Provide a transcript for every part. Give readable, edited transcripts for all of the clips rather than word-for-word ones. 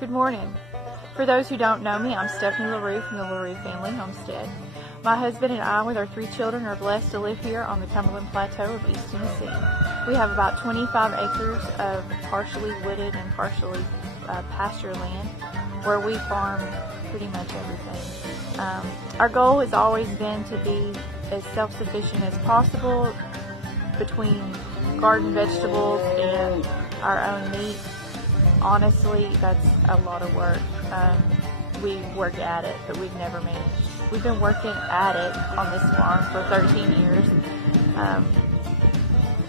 Good morning. For those who don't know me, I'm Stephanie LaRue from the LaRue Family Homestead. My husband and I, with our 3 children, are blessed to live here on the Cumberland Plateau of East Tennessee. We have about 25 acres of partially wooded and partially pasture land where we farm pretty much everything. Our goal has always been to be as self-sufficient as possible between garden vegetables and our own meat. Honestly, that's a lot of work. We work at it, but we've never managed. We've been working at it on this farm for 13 years.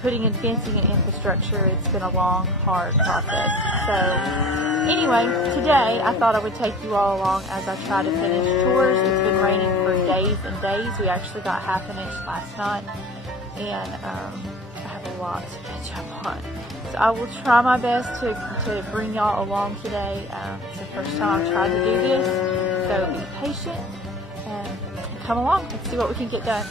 Putting in fencing and infrastructure, it's been a long, hard process. So anyway, today I thought I would take you all along as I try to finish chores. It's been raining for days and days. We actually got half an inch last night, and I have a lot to catch up on. So I will try my best to bring y'all along today. It's the first time I've tried to do this, so be patient and come along. Let's see what we can get done.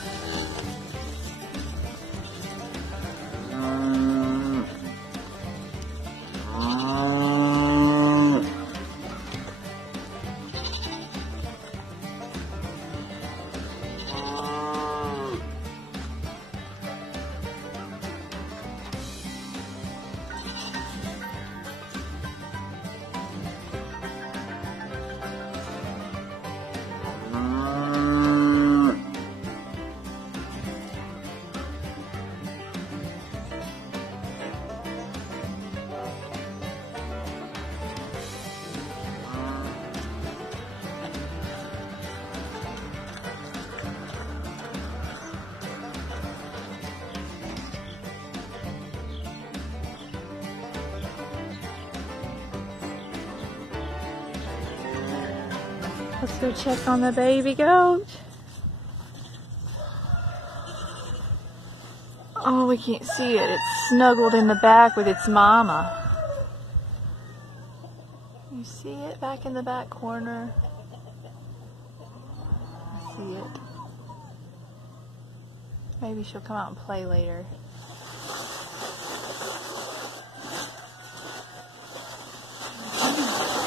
Let's go check on the baby goat. Oh, we can't see it. It's snuggled in the back with its mama. You see it back in the back corner? I see it. Maybe she'll come out and play later.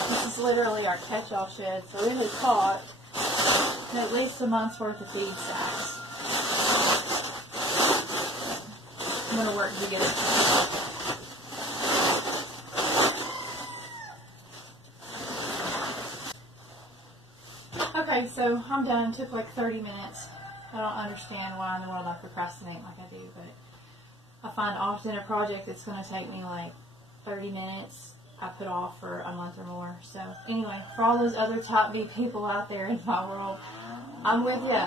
This is literally our catch-all shed, so we really caught at least a month's worth of feed sacks. I'm going to work to get it. Okay, so I'm done. It took like 30 minutes. I don't understand why in the world I procrastinate like I do, but I find often a project that's going to take me like 30 minutes I put off for a month or more. So anyway, for all those other top B people out there in my world, I'm with you.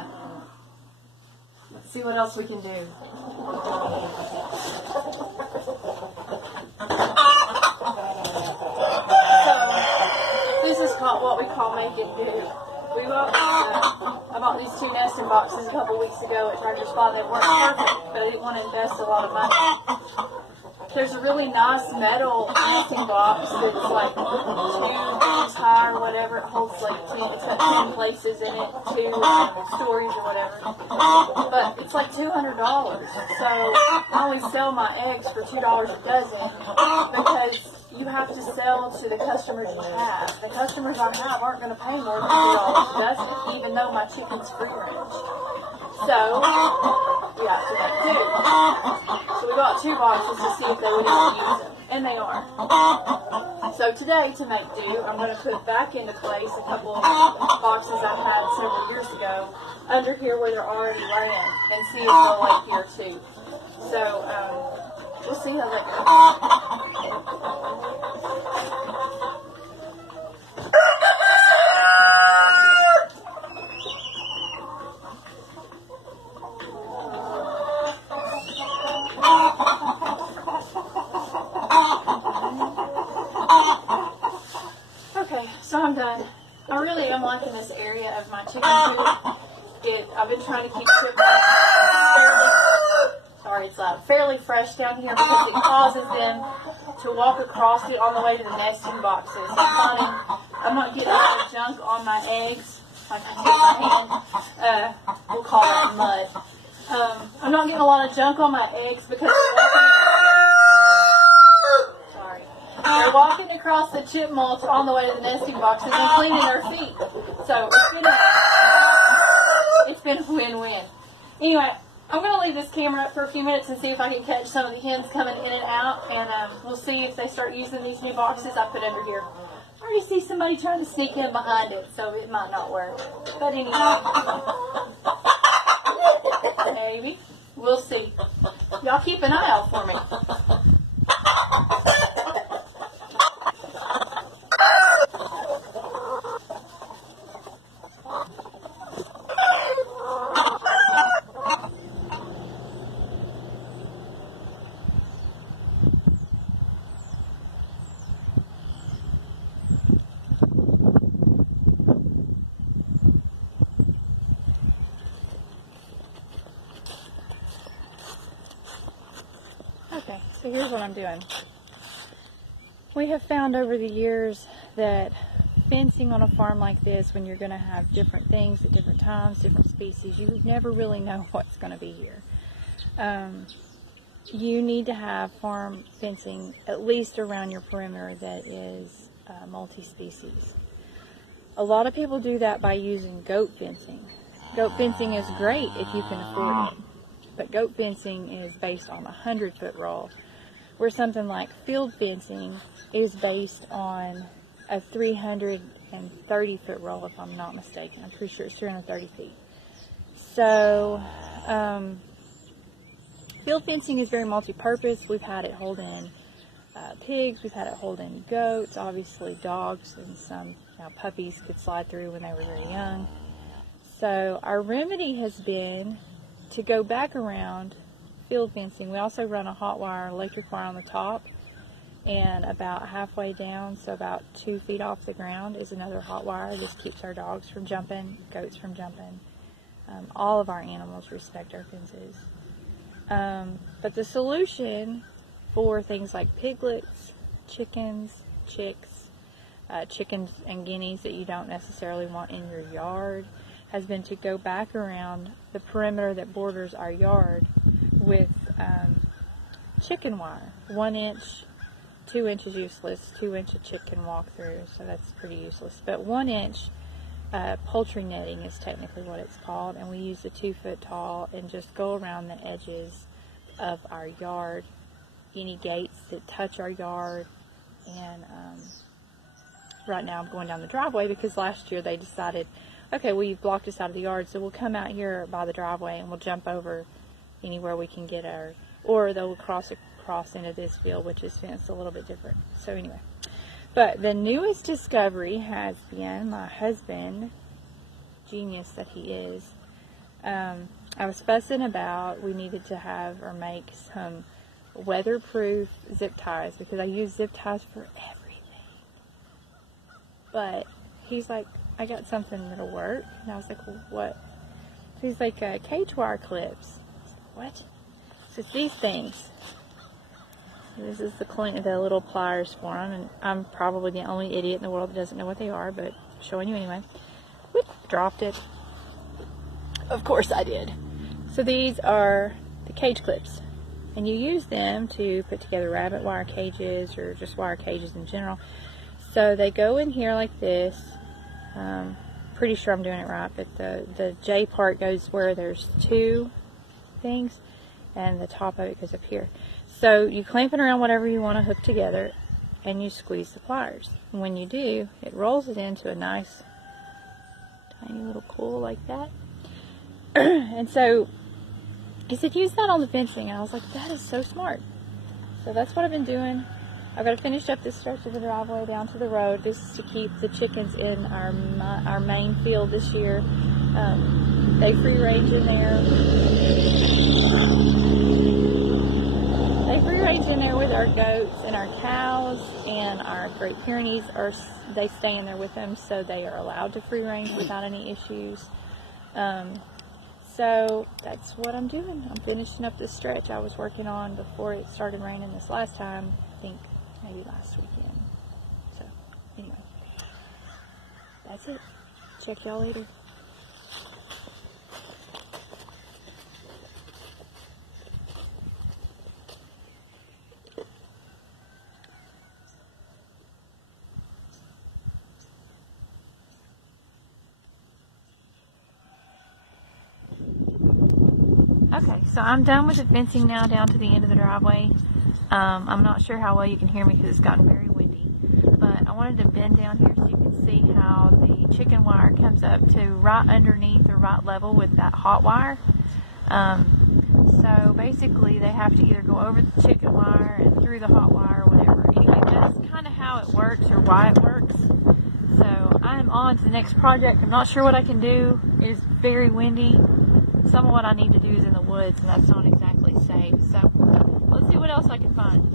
Let's see what else we can do. So this is called what we call make it do. I bought these 2 nesting boxes a couple weeks ago at Tractor Supply. They weren't perfect, but I didn't want to invest a lot of money. There's a really nice metal nesting box that's like 2 inches high or whatever. It holds like 10, it's got 10 places in it, 2 stories or whatever. But it's like $200. So I only sell my eggs for $2 a dozen because you have to sell to the customers you have. The customers I have aren't going to pay more than $2 a dozen, even though my chicken's free range. So we got to make do. So we got 2 boxes to see if they would even use them, and they are. So today, to make do, I'm going to put back into place a couple of boxes I had several years ago under here where they're already laying, and see if they'll lay here too. So we'll see how that goes. Okay, so I'm done. I really am liking this area of my chicken coop. I've been trying to keep fairly fresh down here because it causes them to walk across it on the way to the nesting boxes. I'm not getting a lot of junk on my eggs. Like I hit my hand. We'll call that mud. I'm not getting a lot of junk on my eggs because sorry. They're walking across the chip mulch on the way to the nesting boxes and cleaning their feet. So it's been a win-win. Anyway, I'm going to leave this camera up for a few minutes and see if I can catch some of the hens coming in and out, and we'll see if they start using these new boxes I put under here. I already see somebody trying to sneak in behind it, so it might not work. But anyway, maybe. We'll see. Y'all keep an eye out for me. Okay, so here's what I'm doing. We have found over the years that fencing on a farm like this, when you're going to have different things at different times, different species, you never really know what's going to be here. You need to have farm fencing at least around your perimeter that is multi-species. A lot of people do that by using goat fencing. Goat fencing is great if you can afford it. But goat fencing is based on a 100-foot roll, where something like field fencing is based on a 330-foot roll, if I'm not mistaken. I'm pretty sure it's 330 feet. So, field fencing is very multi-purpose. We've had it hold in pigs, we've had it hold in goats, obviously dogs, and some puppies could slide through when they were very young. So, our remedy has been to go back around field fencing. We also run a hot wire, electric wire on the top, and about halfway down, so about 2 feet off the ground, is another hot wire. This keeps our dogs from jumping, goats from jumping. All of our animals respect our fences. But the solution for things like piglets, chickens, chicks, chickens and guineas that you don't necessarily want in your yard has been to go back around the perimeter that borders our yard with chicken wire. 1 inch, 2 inches useless, 2 inch a chick can walk through, so that's pretty useless. But 1 inch poultry netting is technically what it's called, and we use the 2 foot tall and just go around the edges of our yard, any gates that touch our yard. And right now I'm going down the driveway because last year they decided, okay, well, you've blocked us out of the yard, so we'll come out here by the driveway and we'll jump over anywhere we can get our, or they'll cross into this field, which is fenced a little bit different. So anyway, but the newest discovery has been my husband, genius that he is. I was fussing about, we needed to have or make some weatherproof zip ties because I use zip ties for everything. But he's like, I got something that'll work. And I was like, well, what? So he's like, cage wire clips. What? So it's these things. This is the little pliers for them, and I'm probably the only idiot in the world that doesn't know what they are, but I'm showing you anyway. Whoop, dropped it. Of course I did. So these are the cage clips, and you use them to put together rabbit wire cages or just wire cages in general. So they go in here like this. Pretty sure I'm doing it right, but the J part goes where there's 2 things, and the top of it goes up here. So you clamp it around whatever you want to hook together, and you squeeze the pliers. And when you do, it rolls it into a nice tiny little coil like that. And so he said, use that on the fencing. And I was like, that is so smart. So that's what I've been doing. I've got to finish up this stretch of the driveway down to the road. This is to keep the chickens in our main field this year. They free range in there. They free range in there with our goats and our cows, and our Great Pyrenees they stay in there with them, so they are allowed to free range without any issues. So that's what I'm doing. I'm finishing up this stretch I was working on before it started raining this last time. I think maybe last weekend. So anyway, that's it. Check y'all later. Okay, so I'm done with the fencing now down to the end of the driveway. I'm not sure how well you can hear me because it's gotten very windy, but I wanted to bend down here so you can see how the chicken wire comes up to right underneath or right level with that hot wire. So basically they have to either go over the chicken wire and through the hot wire or whatever. Anyway, that's kind of how it works or why it works. So I'm on to the next project. I'm not sure what I can do. It's very windy. Some of what I need to do is in the woods, and that's not exactly safe. So let's see what else I can find.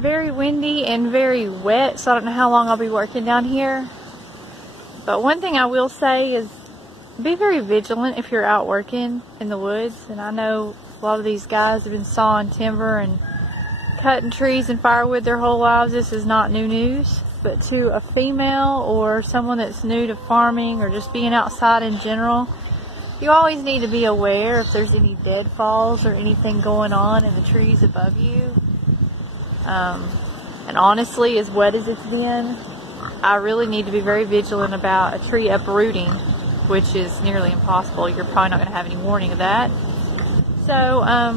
Very windy and very wet, so I don't know how long I'll be working down here. But one thing I will say is be very vigilant if you're out working in the woods. And I know a lot of these guys have been sawing timber and cutting trees and firewood their whole lives. This is not new news, but to a female or someone that's new to farming or just being outside in general, you always need to be aware if there's any deadfalls or anything going on in the trees above you. And honestly, as wet as it's been, I really need to be very vigilant about a tree uprooting, which is nearly impossible. You're probably not going to have any warning of that. So, I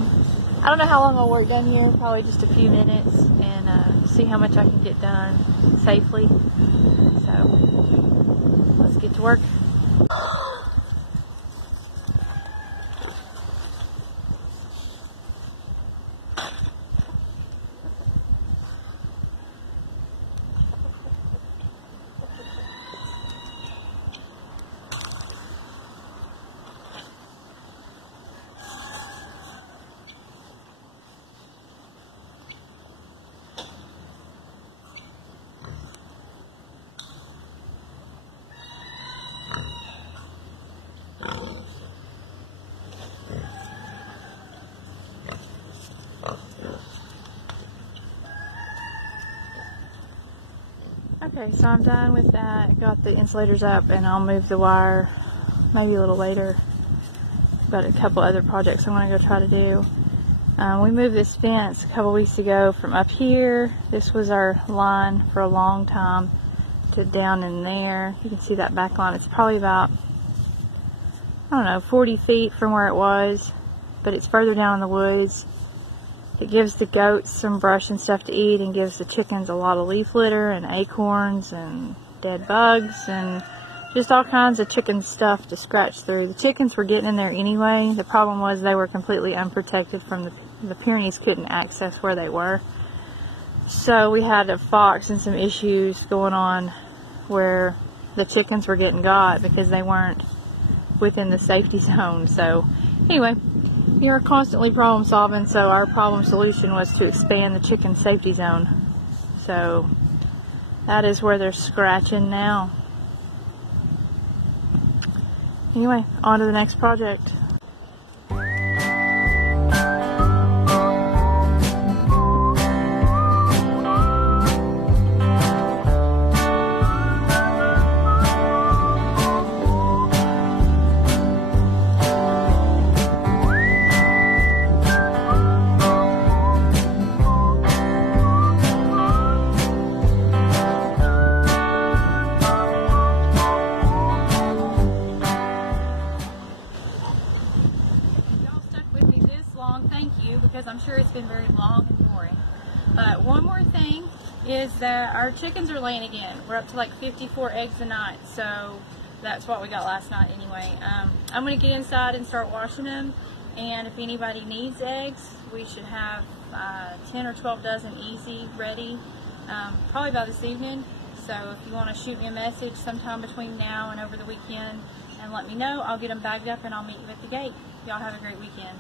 don't know how long I'll work down here, probably just a few minutes, and see how much I can get done safely. So, let's get to work. Okay, so I'm done with that. Got the insulators up, and I'll move the wire maybe a little later. Got a couple other projects I want to go try to do. We moved this fence a couple weeks ago from up here. This was our line for a long time to down in there. You can see that back line. It's probably about, I don't know, 40 feet from where it was, but it's further down in the woods. It gives the goats some brush and stuff to eat, and gives the chickens a lot of leaf litter and acorns and dead bugs and just all kinds of chicken stuff to scratch through. The chickens were getting in there anyway. The problem was they were completely unprotected from the Pyrenees couldn't access where they were. So we had a fox and some issues going on where the chickens were getting got because they weren't within the safety zone. So anyway, we are constantly problem solving, so our problem solution was to expand the chicken safety zone. So that is where they're scratching now. Anyway, on to the next project. Thank you, because I'm sure it's been very long and boring. But one more thing is that our chickens are laying again. We're up to like 54 eggs a night, so that's what we got last night anyway. I'm going to get inside and start washing them, and if anybody needs eggs, we should have 10 or 12 dozen easy ready probably by this evening. So if you want to shoot me a message sometime between now and over the weekend and let me know, I'll get them bagged up and I'll meet you at the gate. Y'all have a great weekend.